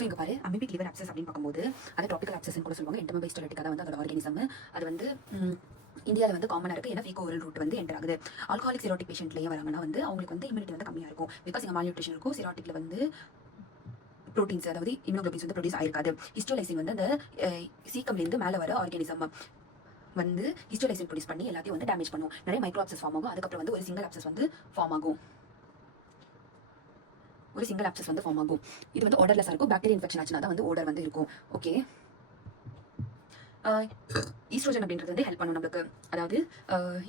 So இங்கே பாரு amoebic liver அப்சஸ் அப்படின்னு பார்க்கும்போது அது ட்ராபிக்கல் அப்சஸ்ன்னு கூட சொல்லுவாங்க. என்டமோபைஸ்டோலட்டிக்காக தான் வந்து அதோட ஆர்கானிசம். அது வந்து இந்தியாவில் வந்து காமனாக இருக்குது. ஏன்னா ஃபீகோ ஓரல் ரூட் வந்து என்டர் ஆகுது. ஆல்கஹாலிக் சிரோட்டிக் பேஷண்ட்லேயே வராங்கன்னா வந்து அவங்களுக்கு வந்து இம்யூனிட்டி வந்து கம்மியாக இருக்கும். பிகாஸ் இங்கே மால்நியூட்ரிஷன் இருக்கும். சிரோட்டிக்கில் வந்து ப்ரோட்டீன்ஸ் அதாவது இம்யூனோகுளோபின்ஸ் வந்து ப்ரொடியூஸ் ஆயிருக்காது. ஹிஸ்டோலைசின் வந்து அந்த சீக்கம்லேருந்து மேலே வர ஆர்கானிசம் வந்து ஹிஸ்டோலைசின் ப்ரொடியூஸ் பண்ணி எல்லாத்தையும் வந்து டேமேஜ் பண்ணும். நிறைய மைக்ரோ அப்சஸ் ஃபார்ம் ஆகும். அதுக்கப்புறம் வந்து ஒரு சிங்கிள் அப்சஸ் வந்து ஃபார்ம் ஆகும். இது வந்து ஆர்டர்லெஸ்ஸாக இருக்கும். பாக்டீரியா இன்ஃபெக்ஷன் ஆச்சுன்னா தான் வந்து ஆர்டர் வந்து இருக்கும். ஓகே, ஈஸ்ட்ரோஜன் அப்படின்றது வந்து ஹெல்ப் பண்ணும் நம்மளுக்கு, அதாவது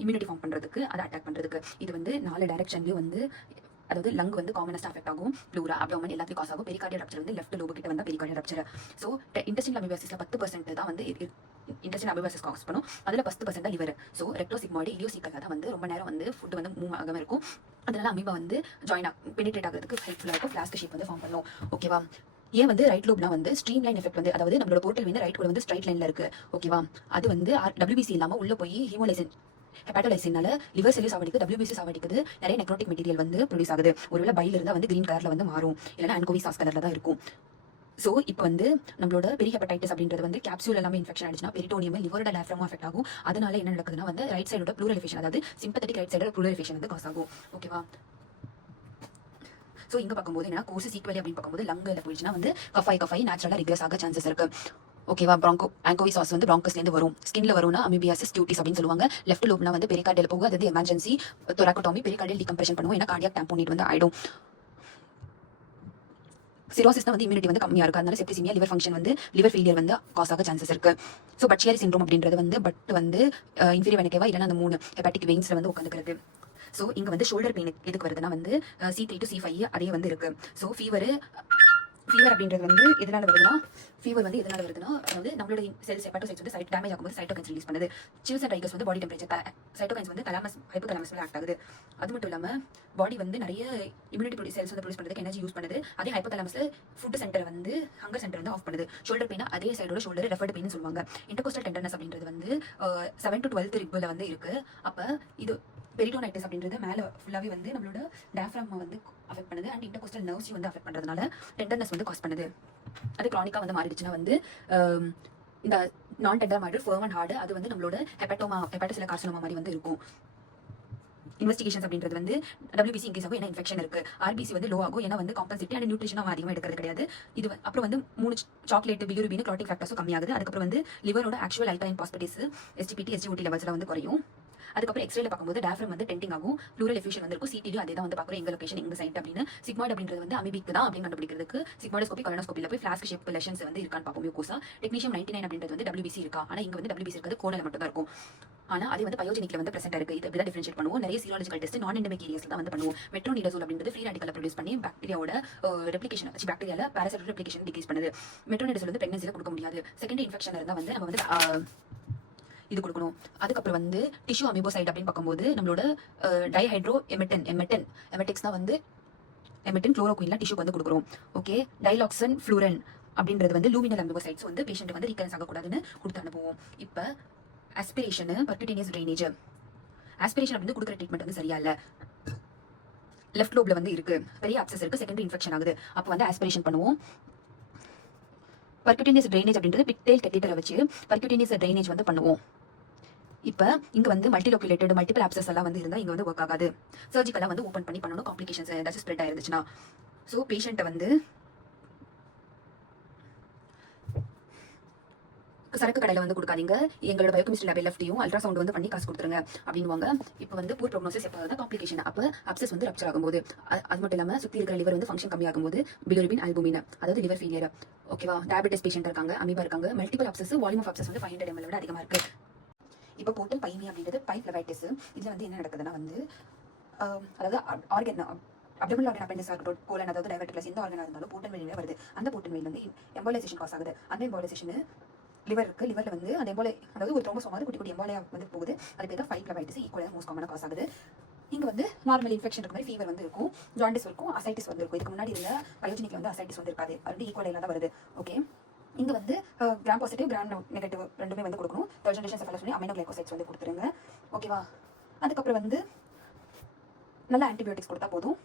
இம்யூனிட்டி ஃபார்ம் பண்ணுறதுக்கு, அதை அட்டாக் பண்ணுறதுக்கு. இது வந்து 4 டைரக்ஷன்லையும் வந்து, அதாவது லங் வந்து காமனஸ்ட் அஃபெக்ட் ஆகும். ப்ளூரா அப்டோமன் எல்லாத்தையும் காஸ் ஆகும். பெரிகார்டியல் ரப்ச்சர் வந்து லெஃப்ட் லோபு கிட்ட வந்து பெரிகார்டியல் ரப்ச்சர். ஸோ இன்டெஸ்டினல் அமீபாசிஸ்ல 10% தான் வந்து இன்டெஸ்டினல் அமீபாசிஸ் காஸ் பண்ணும். அதில் 10% தான் லிவர். ஸோ ரெக்டோசிக்மாய்டு இலியோசிக்கல் தான் வந்து ரொம்ப நேரம் வந்து ஃபுட் வந்து மூவ் ஆகாம இருக்கும். அதனால அமீபா வந்து பெனிட்ரேட் ஆகிறதுக்கு ஹெல்ப்ஃபுல்லாக இருக்கும். ஃபிளாஸ்க் ஷேப் வந்து ஃபார்ம் பண்ணும். ஓகேவா? ஏன் வந்து ரைட் லோப்னா வந்து ஸ்ட்ரீம் லைன் எஃபெக்ட் வந்து, அதாவது நம்மளோட போர்ட்டல் வந்து ரைட் கூட வந்து ஸ்ட்ரைட் லைன்ல இருக்கு. ஓகேவா? அது வந்து WBC இல்லாம உள்ள போய் ஹீமோலைசின் ஹெப்பாட்டோலைசினால லிவர் செல்ஸ் சாவடிக்குது, WBC சாவடிக்குது. நிறைய நெக்ரோட்டிக் மெட்டீரியல் வந்து ப்ரொடியூஸ் ஆகுது. ஒருவேளை பைல் இருந்தால் வந்து கிரீன் கலர்ல வந்து மாறும், இல்லைன்னா அன்கோவி சாஸ் கலர்ல தான் இருக்கும். ஸோ இப்போ வந்து நம்மளோட பெரிய ஹெப்படைட்டிஸ் அப்படின்றது வந்து கேப்சூல் எல்லாமே இன்ஃபெக்ஷன் ஆயிடுச்சுன்னா பெரிட்டோனியம் லிவரோட டயஃப்ராமும் அஃபெக்ட் ஆகும். அதனால என்ன நடக்குதுன்னா வந்து ரைட் சைடோட ப்ளூரலிஃபேஷன், அதாவது சிம்பத்தட்டிக் ரைட் சைடோட ப்ளூரலிஃபேஷன் வந்து காஸ் ஆகும். ஓகேவா? ஸோ இங்கே பார்க்கும்போது என்ன கோர்ஸ் ஈக்குவலி அப்படின்னு பார்க்கும்போது லங்கில் போயிடுச்சுன்னா வந்து கஃபாய் நேச்சுரலாக ரிக்ரெஸ் ஆக சான்சஸ் இருக்கு. ஓகேவா? ஆங்கோவி சாஸ் வந்து பிராங்கஸ்லேருந்து வரும். ஸ்கின்ல வரும்னா அமீபியாசிஸ் கியூட்டிஸ் அப்படின்னு சொல்லுவாங்க. லெஃப்ட் லோப்னா வந்து பெரிகார்டியல் போகும். அதாவது எமர்ஜென்சி தொராக்கோட்டோமி, பெரிகார்டியல் டிகம்ப்ரெஷன் பண்ணுவோம். ஏன்னா கார்டியாக் டாம்போனேட் வந்து ஆயிடும். சிரோசிஸ்னா வந்து இம்யூனிட்டி வந்து கம்மியாக இருக்குது. அதனால செப்டிசிமியா, லிவர் ஃபங்க்ஷன் வந்து லிவர் ஃபெயிலியர் வந்து காஸ் ஆக சான்சஸ் இருக்கு. ஸோ பட்சியாரி சிண்ட்ரோம் அப்படின்றது வந்து பட் வந்து இன்ஃபீரியர் வெனக்கேவா இல்லைன்னா அந்த 3 ஹெப்பாட்டிக் வெயின்ஸ்ல வந்து உட்காந்துக்கிறது. ஸோ இங்கே வந்து ஷோல்டர் பெயின் எதுக்கு வருதுன்னா வந்து C3 to C5 அதே வந்து இருக்கு. ஸோ ஃபீவர் அப்படின்றது வந்து எதனால வருதுன்னா அதாவது நம்மளோட செல்ஸ் ஹெப்பாட்டோசைட்ஸ் வந்து சைட் டேமேஜ் ஆகும்போது சைட்டோகைன்ஸ் ரிலீஸ் பண்ணுது. சில்ஸ் அண்ட் ரைகர்ஸ் வந்து பாடி டெம்பரேச்சர், சைட்டோகைன்ஸ் வந்து தலாமஸ் ஹைப்போதலாமஸ்ல ஆக்ட் ஆகுது. அது மட்டும் இல்லாமல் பாடி வந்து நிறைய இம்யூனிட்டி செல்ஸ் வந்து ப்ரொடியூஸ் பண்ணுறதுக்கு எனர்ஜி யூஸ் பண்ணுது. அதே ஹைப்போதலாமஸ்ல ஃபுட் சென்டர் வந்து ஹங்கர் சென்டர் வந்து ஆஃப் பண்ணுது. ஷோல்டர் பெயினா அதே சைடோட ஷோல்டர் ரெஃபர்டு பெயின் சொல்லுவாங்க. இன்டர்கோஸ்டல் டெண்டர்னஸ் அப்படின்றது வந்து 7 to 12th ரிப்பில் வந்து இருக்கு. அப்போ இது பெரிட்டோனைட்டிஸ் அப்படின்றது மேலே ஃபுல்லாகவே வந்து நம்மளோட டயஃப்ராம் வந்து அஃபெக்ட் பண்ணுது. அண்ட் இன்டர்கோஸ்டல் நர்வ்ஸையும் வந்து அஃபெக்ட் பண்ணுறதுனால டெண்டர்னஸ் வந்து காஸ் பண்ணுது. அது க்ரானிக்காக வந்து மாறிடுச்சுன்னா வந்து இந்த நான் டெண்டர் மாதிரி ஃபர்ம் அண்ட் ஹார்டு, அது வந்து நம்மளோட ஹெப்பாட்டோசில கார்சினோமா மாதிரி வந்து இருக்கும். இன்வெஸ்டிகேஷன்ஸ் அப்படின்றது வந்து WBC இன்க்ரீஸ் ஆகும், ஏன்னா இன்ஃபெக்ஷன் இருக்கு. RBC வந்து லோ ஆகும், ஏன்னா வந்து காம்பன்சேட்டி அண்ட் நியூட்ரிஷன் அவன் அதிகமாக எடுக்கிறது கிடையாது. இது அப்புறம் வந்து 3 சாக்லேட், பிலிருபின், கிளாட்டிக் ஃபேக்டர்ஸும் கம்மியாகுது. அதுக்கப்புறம் வந்து லிவரோட actual alkaline phosphatase, SGPT, SGOT லெவல்ஸ்ல வந்து குறையும். அதுக்கப்புறம் எக்ஸ்ரேல பார்க்கும்போது டயஃப்ராம் வந்து டென்டிங் ஆகும், ப்ளூரல் எஃப்யூஷன் வந்து இருக்கும். CTலையும் அதே தான் வந்து பார்க்குறோம், எங்க லொகேஷன் எங்க சைட் அப்படின்னு. சிக்மாய்டு அப்படின்றது வந்து அமீபிக் தான் அப்படின்னு கண்டுபிடிக்கிறதுக்கு சிக்மாய்டோஸ்கோபி, கொலனோஸ்கோபியில் போய் ஃபிளாஸ்க் ஷேப் லெஷன்ஸ் வந்து இருக்கான்னு பார்ப்போம். மியூகோசா டெக்னீஷியம் 99 அப்படின்றது வந்து WBC இருக்கா, ஆனால் இங்கே வந்து WBC இருக்கிறது கோனல மட்டும் தான் இருக்கும். ஆனால் அது வந்து பயோஜெனிக்ல வந்து பிரசென்ட் இருக்கு. இது இப்படி தான் டிஃபரன்ஷியேட் பண்ணுவோம். நிறைய சீராலஜிக்கல் டெஸ்ட் நான் எண்டமிக் ஏரியாஸ்ல தான் வந்து பண்ணுவோம். மெட்ரோனிடசோல் அப்படின்றது ஃப்ரீ ரேடிக்கலை ப்ரொடியூஸ் பண்ணி பாக்டீரியாவோட ரெப்ளிகேஷன் வச்சு பாக்டீரியால பாராசைட் ரெப்ளிகேஷன் டிக்ரீஸ் பண்ணுது. மெட்ரோனிடசோல் வந்து பிரெக்னன்சியில் கொடுக்க முடியாது. செகண்டரி இன்ஃபெக்ஷன் இருந்தால் வந்து நம்ம வந்து இது கொடுக்கணும். அதுக்கப்புறம் வந்து டிஷ்யூ அமீபோசைட் அப்படின்னு பார்க்கும்போது நம்மளோட டைஹைட்ரோ எமெட்டிக்ஸ் தான் வந்து எமெட்டின் குளோரோகுயின்ல டிஷ்யூக்கு வந்து கொடுக்குறோம். ஓகே, டைலாக்சன் ஃப்ளூரன் அப்படின்றது வந்து லூமினல் அமீபோசைட்ஸ் வந்து பேஷண்ட் வந்து ரீகரன்ஸ் ஆகக்கூடாதுன்னு கொடுத்து அனுப்புவோம். இப்போ ஆஸ்பிரேஷன், பர்க்யூட்டேனியஸ் ட்ரைனேஜ். ஆஸ்பிரேஷன் அப்படின்னு கொடுக்குற ட்ரீட்மெண்ட் வந்து சரியா இல்லை. லெஃப்ட் லோப்ல வந்து இருக்கு, பெரிய அப்சஸ் இருக்கு, செகண்டரி இன்ஃபெக்ஷன் ஆகுது. அப்போ வந்து ஆஸ்பிரேஷன் பண்ணுவோம். பர்க்யூட்டேனியஸ் ட்ரைனேஜ் அப்படின்றது பிக்டெயில் கெட்டிட்டரை வச்சு பர்க்யூட்டேனியஸ் ட்ரைனேஜ் வந்து பண்ணுவோம். இப்போ இங்கே வந்து மல்டிலோக்குலேட்டட் மல்டிபிள் ஆப்சஸ் எல்லாம் வந்து இருந்தால் இங்கே வந்து ஒர்க் ஆகாது. சர்ஜிக்கலாக வந்து ஓப்பன் பண்ணி பண்ணணும், காம்ப்ளிகேஷன்ஸ் ஏதாச்சும் ஸ்ப்ரெட் ஆயிருந்துச்சுன்னா. ஸோ பேஷண்ட்டை வந்து சரக்கு கடையில் வந்து கொடுக்காதீங்க, எங்களோட பயோகெமிஸ்ட்ரி லேப் LFTயும் அல்ட்ராசவுண்ட் வந்து பண்ணி காசு கொடுத்துருங்க அப்படின்வாங்க. இப்போ வந்து பூர் ப்ரோக்னோசிஸ் எப்போ தான் காம்ப்ளிகேஷன், அப்போ அப்சஸ் வந்து ரப்சர் ஆகும்போது, அது மட்டும் இல்லாமல் சுற்றி இருக்கிற லிவர் வந்து ஃபங்க்ஷன் கம்மியாகும்போது பிலிருபின், அல்புமின், அதாவது லிவர் ஃபெயிலியர். ஓகேவா? டயபெட்டிஸ் பேஷண்ட் இருக்காங்க, அமீபா இருக்காங்க, மல்டிபிள் அப்சஸ், வால்யூம் ஆஃப் அப்சஸ் வந்து 500 ml விட அதிகமாக இருக்கு. இப்போ போர்ட்டல் பைமி அப்படின்றது பைப் லெவைட்டிஸ். இதில் வந்து என்ன நடக்குதுன்னா வந்து அதாவது அப்டமினல் ஆர்கன் அப்பெண்டிஸாக இருக்கட்டும், கோலன் அதாவது டைவர்டிகுலஸ் எந்த ஆர்கனாக இருந்தாலும் போர்ட்டல் வெளியில் வருது. அந்த போர்ட்டல் வெளியில் வந்து எம்பாலைசேஷன் காஸ் ஆகுது. அந்த எம்பாலைசேஷன் லிவர் இருக்கு, லிவரில் வந்து அந்த எம்பாலை அதாவது ஒரு த்ரோம்போசோம் மாதிரி குட்டி குட்டி எம்பாலையா வந்து போகுது. அது பேர் தான் பைப் லெவைட்டிஸ். ஈக்குவலாக மோஸ்ட் காமனாக காஸ் ஆகுது. இங்கே வந்து நார்மல் இன்ஃபெக்ஷன் இருக்க மாதிரி ஃபீவர் வந்து இருக்கும், ஜாண்டிஸ் இருக்கும், அசைட்டிஸ் வந்து இருக்கும். இதுக்கு முன்னாடி இருந்த பயோஜெனிக்ல வந்து அசைட்டிஸ் வந்து இருக்காது, அது ஈக்குவலாக தான் வருது. ஓகே, இங்கே வந்து கிராம் பாசிட்டிவ், கிராம் நெகட்டிவ் ரெண்டுமே வந்து கொடுக்கணும். தேர்ட் ஜெனரேஷன் செஃபாலஸ் பண்ணி அமினோ கிளைகோசைட்ஸ் வந்து கொடுத்துருங்க. ஓகேவா? அதுக்கப்புறம் வந்து நல்ல ஆன்டிபயோட்டிக்ஸ் கொடுத்தா போதும்.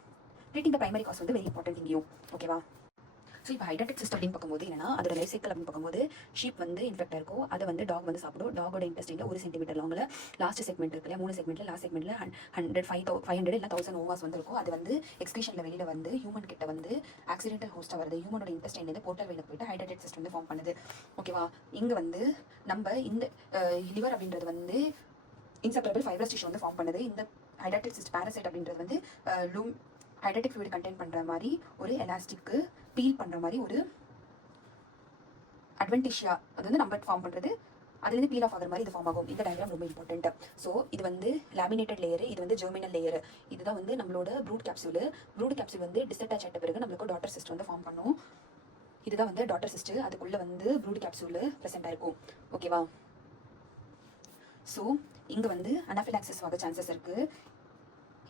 ட்ரீட்டிங் த பிரைமரி காஸ் வந்து வெரி இம்பார்ட்டன்ட் இங்கேயும். ஓகேவா? ஸோ இப்போ ஹைட்ராட்டிக் சிஸ்ட் அப்படின்னு பார்க்கும்போது என்னன்னா அதோட லைஃப் சைக்கிள் அப்படின்னு பார்க்கும்போது ஷீப் வந்து இன்ஃபெக்ட் இருக்கும், அதை வந்து டாக் வந்து சாப்பிடும். டாகோட இன்டெஸ்டைனில் 1 சென்டிமீட்டர் லாங்கில் லாஸ்ட் செக்மெண்ட் இருக்குல்ல, 3 செக்மெண்ட்டில் லாஸ்ட் செக்மெண்ட்டில் 500 இல்லை 1000 ஓவாஸ் வந்து இருக்கும். அது வந்து எக்ஸ்கிரீஷனில் வெளியில் வந்து ஹியூமன் கிட்ட வந்து ஆக்சிடென்டல் ஹோஸ்ட்டாக வருது. ஹியூமனோட இன்டெஸ்டைன்லேருந்து போர்ட்டல் வெளியில் போயிட்டு ஹைட்ராட்டிக் சிஸ்ட் வந்து ஃபார்ம் பண்ணுது. ஓகேவா? இங்கே வந்து நம்ம இந்த லிவர் அப்படின்றது வந்து இன்செப்பரபிள் ஃபைப்ரஸ் டிஷ்யூ வந்து ஃபார்ம் பண்ணுது. இந்த ஹைட்ராட்டிக் சிஸ்ட் பேரசைட் அப்படின்றது வந்து ஹைட்ராட்டிக் ஃப்ளூயிட் கண்டெயின் பண்ணுற மாதிரி ஒரு எலாஸ்டிக்கு பீல் பண்ணுற மாதிரி ஒரு அட்வென்டிஷியா அது வந்து நம்ம ஃபார்ம் பண்ணுறது, அதுலேருந்து பீல் ஆஃப் ஆகிற மாதிரி இது ஃபார்ம் ஆகும். இந்த டயக்ராம் ரொம்ப இம்பார்ட்டன்ட். ஸோ இது வந்து லேமினேட்டட் லேயர், இது வந்து ஜெர்மினல் லேயர். இதுதான் வந்து நம்மளோட ப்ரூட் கேப்சூல். ப்ரூட் கேப்சூல் வந்து டிஸ்அட்டாச் ஆகிட்ட பிறகு நம்மளுக்கு டாட்டர் சிஸ்ட் வந்து ஃபார்ம் பண்ணும். இதுதான் வந்து டாட்டர் சிஸ்ட். அதுக்குள்ளே வந்து ப்ரூட் கேப்சூல் ப்ரெசென்ட் ஆயிருக்கும். ஓகேவா? ஸோ இங்கே வந்து அனாஃபிலாக்சிஸ் ஆக சான்சஸ் இருக்குது.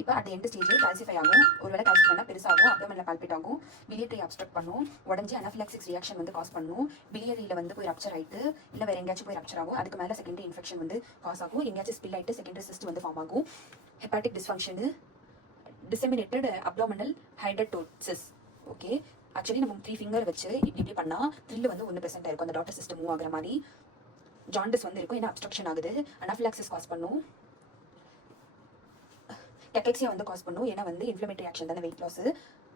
இப்போ அட் எண்ட் ஸ்டேஜில் கால்சிஃபை ஆகும். ஒருவேளை கால்சிஃபை ஆனால் பெருசாகும், அப்டோமெனில் பால்பிட் ஆகும், பிலியரி அப்ஸ்ட்ரக்ட் பண்ணும், உடஞ்சி அனாஃபிலாக்சிஸ் ரியாக்ஷன் வந்து காஸ் பண்ணும். பிலியரியில் வந்து போய் ரப்சர் ஆகிட்டு இல்லை வேறு எங்கேயாச்சும் போய் ரப்சர் ஆகும். அதுக்கு மேலே செகண்டரி இன்ஃபெக்ஷன் வந்து காஸ் ஆகும். எங்கேயாச்சும் ஸ்பில் ஆகிட்டு செகண்டரி சிஸ்ட் வந்து ஃபார்ம் ஆகும். ஹெப்பாட்டிக் டிஸ்ஃபங்க்ஷனு, disseminated abdominal hydatidosis. Okay, actually நம்ம 3 ஃபிங்கர் வச்சு இப்படி பண்ணால் த்ரில் வந்து 1% இருக்கும். அந்த டாட்டர் சிஸ்டம் மூவ் ஆகிற மாதிரி ஜாண்டிஸ் வந்து இருக்கும். ஏன்னா அப்ஸ்ட்ரக்ஷன் ஆகுது, அனாஃபிலாக்சிஸ் காஸ் பண்ணும், டெக்கெக்ஸியா வந்து காஸ் பண்ணும். ஏன்னா வந்து இன்ஃப்ளமேட்டரி ஆக்ஷன் தானே, வெயிட் லாஸ்.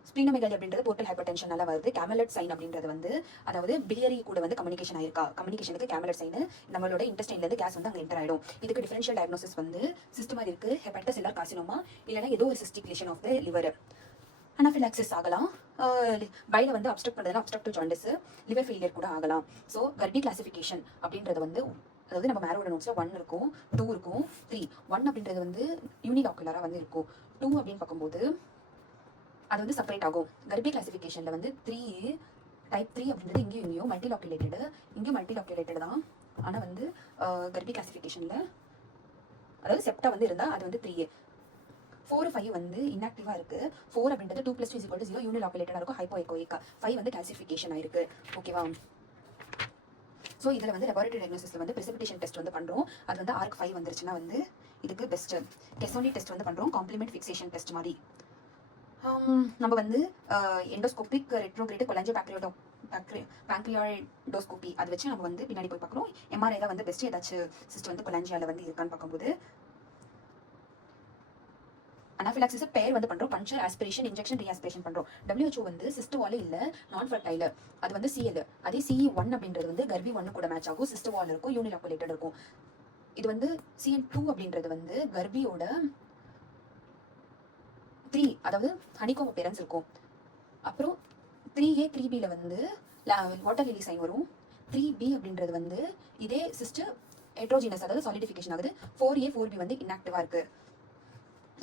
ஸ்ப்ளீனோமெகாலி அப்படின்றது போர்ட்டல் ஹைப்பர்டென்ஷனால வருது. கேமலட் சைன் அப்படின்றது வந்து அதாவது பிலியரி கூட வந்து கம்யூனிகேஷன் ஆயிருக்கா, கம்யூனிகேஷனுக்கு கேமலட் சைன், நம்மளோட இன்டெஸ்டைன்லேருந்து கேஸ் வந்து அங்கே என்டர் ஆயிடும். இதுக்கு டிஃபரன்ஷியல் டயக்னோசிஸ் வந்து சிஸ்ட் மாதிரி இருக்கு, ஹெப்படைட்டிஸ் இல்லா கார்சினோமா, இல்லைனா ஏதோ ஒரு cystic lesion of the liver. Anaphylaxis ஆகலாம். பைல வந்து அப்ஸ்ட்ரக்ட் பண்ணுறதுனா அப்ஸ்ட்ரக்டிவ் ஜாண்டிஸ், லிவர் ஃபெயிலியர் கூட ஆகலாம். ஸோ கர்பி கிளாசிஃபிகேஷன் அப்படின்றது வந்து அதாவது நம்ம மேரோட நோட்ஸில் 1 இருக்கும், 2 இருக்கும், 3. 1 அப்படின்றது வந்து யூனிலாக்குலராக வந்து இருக்கும். 2 அப்படின்னு பார்க்கும்போது அது வந்து செப்பரேட் ஆகும். கர்பி கிளாசிஃபிகேஷனில் வந்து 3 டைப் 3 அப்படின்றது இங்கேயும் மல்டிலாக்குலேட்டடு, இங்கேயும் மல்டிலாக்குலேட்டடு தான். ஆனால் வந்து கர்பி கிளாசிஃபிகேஷனில் அதாவது செப்டா வந்து இருந்தால் அது வந்து 3. 4, 5 வந்து இன்ஆக்டிவாக இருக்குது. 4 அப்படின்றது 2 + 2 = 0 யூனிலாக்குலேட்டடாக இருக்கும், ஹைப்போ எக்கோயிக். 5 வந்து கால்சிஃபிகேஷன் ஆயிருக்கு. ஓகேவா? ஸோ இதில் வந்து லெபார்ட்டரி டயக்னோசிஸில் வந்து பிரெசிபிடேஷன் டெஸ்ட் வந்து பண்ணுறோம். அது வந்து ஆர்க் 5 வந்துருச்சுன்னா வந்து இதுக்கு பெஸ்ட்டு. கெசோனி டெஸ்ட் வந்து பண்ணுறோம், காம்ப்ளிமெண்ட் ஃபிக்சேஷன் டெஸ்ட் மாதிரி. நம்ம வந்து எண்டோஸ்கோபிக் ரெட்ரோகிரேட் கொலஞ்சோ பேங்க்ரியாய்டோஸ்கோபி அதை வச்சு நம்ம வந்து பின்னாடி போய் பார்க்குறோம். எம்ஆர்ஐ தான் வந்து பெஸ்ட்டு. ஏதாச்சும் சிஸ்ட் வந்து கொலஞ்சியாவில் வந்து இருக்கான்னு பார்க்கும்போது அனாஃபிலாக்சிஸ் பேர் வந்து பண்ணுறோம், பஞ்சர் ஆஸ்பிரேஷன், இன்ஜெக்ஷன், ரீஆஸ்பிரேஷன் பண்ணுறோம். WHO வந்து சிஸ்டோவால் இல்லை, நான் ஃபர்டைல், அது வந்து CL. அதே CE1 அப்படின்றது வந்து கர்பி 1 கூட மேட்ச் ஆகும், சிஸ்டோவால் இருக்கும், யூனிலாக்குலேட்டட் இருக்கும். இது வந்து CN2 அப்படின்றது வந்து கர்பியோட 3 அதாவது ஹனிகோம் அப்பியரன்ஸ் இருக்கும். அப்புறம் 3A 3Bல வந்து வாட்டர் லிலி சைன் வரும். 3B அப்படின்றது வந்து இதே சிஸ்ட் ஹெட்ரோஜினஸ் அதாவது சாலிடிஃபிகேஷன் ஆகுது. 4A 4B வந்து இன்ஆக்டிவாக இருக்குது.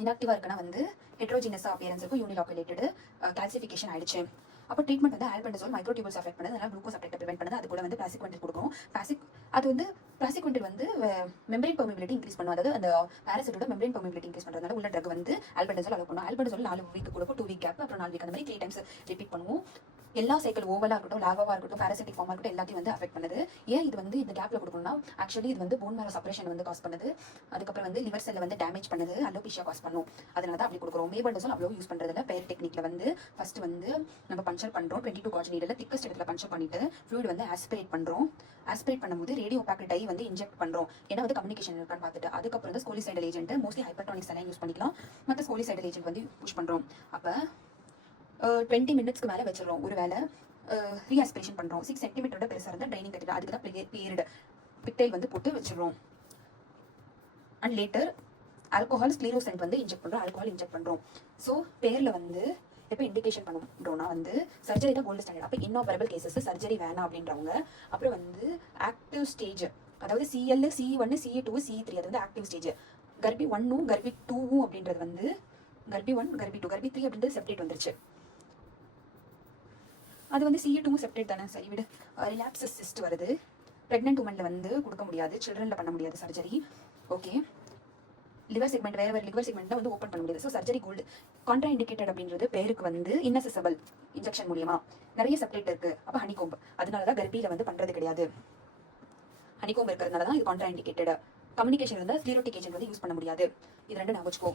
இன்ஆக்டிவாக இருக்குன்னா வந்து ஹெட்ரோஜினஸாக அப்பியரன்ஸ் இருக்கும், யூனிலாக்குலேட்டடு, கால்சிஃபிகேஷன் ஆயிடுச்சு. அப்போ ட்ரீட்மெண்ட் வந்து ஆல்பெண்டசோல் மைக்ரோடியூபிள்ஸ் அஃபெக்ட் பண்ணுது, அதனால் குளுக்கோஸ் அப்டேட்டை ப்ரிவென்ட் பண்ணுது. அது கூட வந்து பிளாசிக்வென்டில் கொடுக்கும். அது வந்து பிளாசிக்வென்டில் வந்து மெம்பரேன் பெர்மிபிலிட்டி இன்க்ரீஸ் பண்ணும், அதாவது அந்த பேரசிட்டோட மெம்பரேன் பெர்மிபிலிட்டி இன்க்ரீஸ் பண்ணுறதுனால உள்ள ட்ரக் வந்து ஆல்பெண்டசோல் அலோவ் பண்ணும். ஆல்பெண்டசோல் 4 வீக் கொடுக்கும், 2 வீக் கேப், அப்புறம் 4 வீக், அந்த மாதிரி 3 டைம்ஸ் ரிப்பீட் பண்ணுவோம். எல்லா சைக்கிள் ஓவலாக இருக்கட்டும், லார்வாவாக இருக்கட்டும், பேரசிட்டிக் ஃபார்மாக இருக்கட்டும், எல்லாத்தையும் வந்து அஃபெக்ட் பண்ணுது. ஏன் இது வந்து இந்த கேப்பில் கொடுக்கணும்னா ஆக்சுவலி இது வந்து போன் மேரோ சப்ரேஷன் வந்து காஸ் பண்ணுது, அதுக்கப்புறம் வந்து லிவர் செல்லை வந்து டேமேஜ் பண்ணுது, அலோபீஷியா காஸ் பண்ணும். அதனால தான் அப்படி கொடுக்குறோம். மேபண்டசோல் அவ்வளோ யூஸ் பண்ணுறதுல பேர் டெக்னிக்கில் வந்து ஃபர்ஸ்ட் வந்து நம்ம பஞ்சர் பண்ணுறோம். 22 கார்ஜ் நீடில் திக்கஸ்ட் இடத்துல பஞ்சர் பண்ணிட்டு ஃப்ளூயிட் வந்து ஆஸ்பிரேட் பண்ணுறோம். ஆஸ்பிரேட் பண்ணும்போது ரேடியோ பேக்கெட் டை வந்து இன்ஜெக்ட் பண்ணுறோம், ஏன்னா வந்து கம்யூனிகேஷன் இருக்கான்னு பார்த்துட்டு. அதுக்கப்புறம் வந்து scolicidal agent, mostly hypertonic saline use பண்ணிக்கலாம், மற்ற ஸ்கோலிசைடல் ஏஜென்ட் வந்து புஷ் பண்ணுறோம். அப்போ 20 மினிட்ஸ்க்கு மேலே வச்சிடறோம். ஒரு வேளை ரீஆஸ்பிரேஷன் பண்ணுறோம். 6 சென்டிமீட்டரோட பெருசாக இருந்தால் ட்ரைனிங் கட்டிட்டு அதுக்கு தான் பீரியட் பிக்டைல் வந்து போட்டு வச்சிடறோம். அண்ட் லேட்டர் ஆல்கோஹால் ஸ்க்ளீரோசென்ட் வந்து இன்ஜெக்ட் பண்ணுறோம், ஆல்கோஹால் இன்ஜெக்ட் பண்ணுறோம். ஸோ பேரில் வந்து எப்போ இண்டிகேஷன் பண்ணுறோம்னா வந்து சர்ஜரி தான் கோல்டு ஸ்டாண்டர்ட். அப்போ இன்னோபரபிள் கேசஸ் சர்ஜரி வேணாம் அப்படின்றவங்க, அப்புறம் வந்து ஆக்டிவ் ஸ்டேஜ் அதாவது CL, CE1, CE2, CE3 அது வந்து ஆக்டிவ் ஸ்டேஜ். கர்பி 1, கர்பி 2 அப்படின்றது வந்து கர்பி 1, கர்பி 2, கர்பி 3 அப்படின்றது செப்பரேட் வந்துருச்சு. அது வந்து CE2 செப்பரேட் தானே, சரி விடு. ரிலாப்சஸ் சிஸ்ட் வருது, ப்ரெக்னென்ட் உமனில் வந்து கொடுக்க முடியாது, சில்ட்ரனில் பண்ண முடியாது சர்ஜரி. ஓகே, லிவர் செக்மெண்ட் வேறு லிவர் செக்மெண்ட்டில் வந்து ஓப்பன் பண்ண முடியாது. So surgery called. Contraindicated அப்படின்றது பேருக்கு வந்து இன்னசெசபிள் இன்ஜெக்ஷன் மூலியமா நிறைய செப்பரேட் இருக்குது. அப்போ ஹனிகோம்பு, அதனால தான் கர்ப்பியில் வந்து பண்ணுறது கிடையாது. ஹனிகோம்பு இருக்கிறதுனால தான் இது கான்ட்ரா இண்டிகேட்டட். கம்யூனிகேஷன் இருந்தால் ஸ்க்ளீரோட்டிக் ஏஜென்ட் வந்து யூஸ் பண்ண முடியாது. இது ரெண்டு நான் வச்சுக்கோ.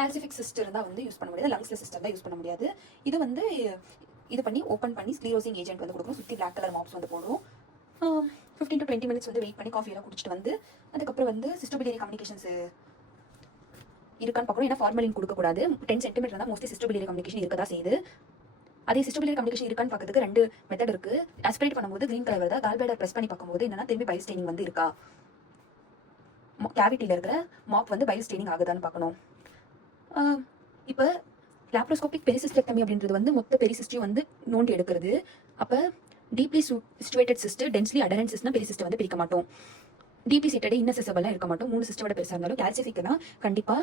கால்சிஃபிக் சிஸ்ட் இருந்தால் வந்து யூஸ் பண்ண முடியாது, லங்ஸில் சிஸ்டம் தான் யூஸ் பண்ண முடியாது. இது வந்து இது பண்ணி ஓப்பன் பண்ணி ஸ்க்ளீரோசிங் ஏஜென்ட் வந்து கொடுக்கணும். சுற்றி பிளாக் கலர் மாப்ஸ் வந்து போடுறோம். 15 to 20 மினிட்ஸ் வந்து வெயிட் பண்ணி காஃபியெல்லாம் குடிச்சிட்டு வந்து அதுக்கப்புறம் வந்து சிஸ்டோபிலியரி கம்யூனிகேஷன்ஸ் இருக்கான்னு பார்க்கணும். ஏன்னா ஃபார்மலின் கொடுக்கக்கூடாது. 10 சென்டிமீட்டர் தான் மோஸ்ட்லி சிஸ்டோபிலியரி கம்யூனிகேஷன் இருக்க தான் செய்யுது. அதே சிஸ்டோபிலியரி கம்யூனிகேஷன் இருக்கான்னு பார்க்கறதுக்கு 2 மெத்தட் இருக்கு. ஆஸ்பிரேட் பண்ணும்போது கிரீன் கலர் வருதா, கால் பிளாடர் ப்ரெஸ் பண்ணி பார்க்கும்போது என்னன்னா திரும்பி பைல் ஸ்டெயினிங் வந்து இருக்கா, கேவிட்டியில் இருக்கிற மாப் வந்து பைல் ஸ்டெயினிங் ஆகுதான்னு பார்க்கணும். இப்போ லாப்ரோஸ்கோபிக் பெரிசிஸ்டெக்டமி அப்படின்றது வந்து மொத்த பெரிசிஸ்டையும் வந்து நோண்டி எடுக்கிறது. அப்போ டீப்லி சிச்சுவேட்டட் சிஸ்ட், டென்ஸ்லி அடரன்ட் சிஸ்ட்னா பெரிசிஸ்ட்டை வந்து பிரிக்க மாட்டோம். டீப்லி சீட்டட் இன்னசெசபிளாக இருக்க மாட்டோம். 3 சிஸ்டோட பெருசாக இருந்தாலும் கால்சிஃபிக்னா கண்டிப்பாக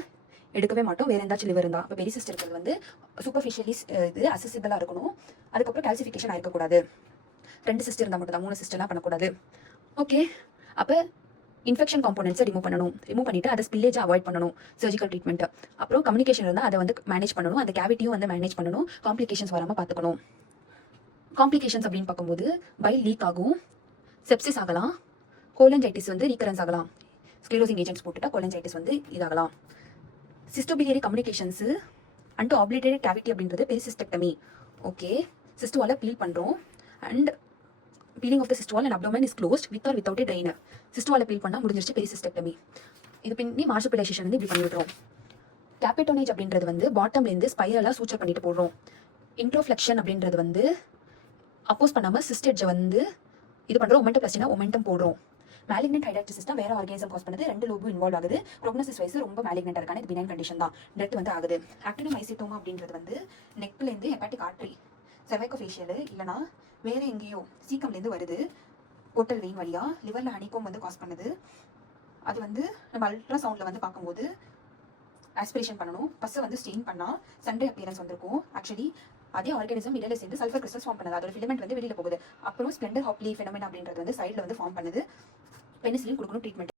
எடுக்கவே மாட்டோம். வேறு எந்தாச்சும் லிவர் இருந்தால் இப்போ பெரிசிஸ்ட் இருக்கிறது வந்து சூப்பர்ஃபிஷியலி இது அசசிபிளாக இருக்கணும். அதுக்கப்புறம் கால்சிஃபிகேஷன் ஆயிருக்கக்கூடாது. 2 சிஸ்ட் இருந்தால் மட்டும் தான், 3 சிஸ்டெல்லாம் பண்ணக்கூடாது. ஓகே, அப்போ இன்ஃபெக்ஷன் காம்போனன்ட்ஸை ரிமூவ் பண்ணிவிட்டு அதை ஸ்பில்லேஜை அவாய்ட் பண்ணணும், சர்ஜிக்கல் ட்ரீட்மெண்ட். அப்புறம் கம்யூனிகேஷன் இருந்தால் அதை வந்து மேனேஜ் பண்ணணும், அந்த கேவிட்டியும் வந்து மேனேஜ் பண்ணணும், காம்ப்ளிகேஷன்ஸ் வராமல் பார்த்துக்கணும். காம்ப்ளிகேஷன்ஸ் அப்படின்னு பார்க்கும்போது பைல் லீக் ஆகும், செப்சிஸ் ஆகலாம், கோலஞ்சைட்டிஸ் வந்து ரீகரன்ஸ் ஆகலாம். ஸ்க்ளீரோசிங் ஏஜென்ட்ஸ் போட்டுட்டா கோலஞ்சைட்டிஸ் வந்து இதாகலாம். Cystobiliary communications and obliterated cavity அப்படின்றது பெரிசிஸ்டெக்டமி. ஓகே, சிஸ்டோவால் பீல் பண்ணுறோம் and peeling off the cyst wall and abdomen is closed with or without drainer. Cyst wall peel பண்ணால் முடிஞ்சிருச்சு பெரிசிஸ்டெக்டமி. இது பின்னி மார்சுபிலைசேஷன் வந்து இப்படி பண்ணி விட்டுரும். கேபிட்டோனேஜ் அப்படின்றது வந்து பாட்டம்லேருந்து ஸ்பைரலாக சூச்சர் பண்ணிட்டு போடுறோம். இன்ட்ரோஃப்ளெக்ஷன் அப்படின்றது வந்து அப்போஸ் பண்ணாமல் சிஸ்டெட்ஜை வந்து இது பண்ணுறோம். ஒமெண்டம் ப்ளஸ்னா ஒமெண்டம் போடுறோம். மேலிக்னென்ட் ஹைடாக்டிசிஸ் தான் வேற ஆர்கானிசம் காஸ் பண்ணுது. 2 லோபும் இன்வால்வ் ஆகுது. ப்ரோக்னோசிஸ் வைஸ் ரொம்ப மேலிக்னென்ட் இருக்கான இது பினைன் கண்டிஷன் தான். டெத் வந்து ஆகுது. ஆக்டினோமைசிட்டோமா அப்படின்றது வந்து நெக்லேருந்து ஹெப்பாட்டிக் ஆர்ட்ரி, செர்வைக்கோஃபேஷியல் இல்லைனா வேற எங்கேயோ சீக்கம்லேருந்து வருது. போர்ட்டல் வெயின் வழியா லிவரில் ஹனிகோம் வந்து காஸ் பண்ணுது. அது வந்து நம்ம அல்ட்ராசவுண்டில் வந்து பார்க்கும்போது ஆஸ்பிரேஷன் பண்ணணும். பஸ்ஸை வந்து ஸ்டெயின் பண்ணால் சண்டே அப்பியரன்ஸ் வந்திருக்கும். ஆக்சுவலி அதே ஆர்கானிசம் இடையில சேர்ந்து சல்ஃபர் கிறிஸ்டல்ஸ் ஃபார்ம் பண்ணுது. அதோட ஃபிலமெண்ட் வந்து வெளியில் போகுது. அப்புறம் ஸ்ப்ளெண்டர் ஹாப்லி ஃபெனோமெனா அப்படின்றது வந்து சைடில் வந்து ஃபார்ம் பண்ணுது. பெனிசிலின் கொடுக்கணும் ட்ரீட்மெண்ட்.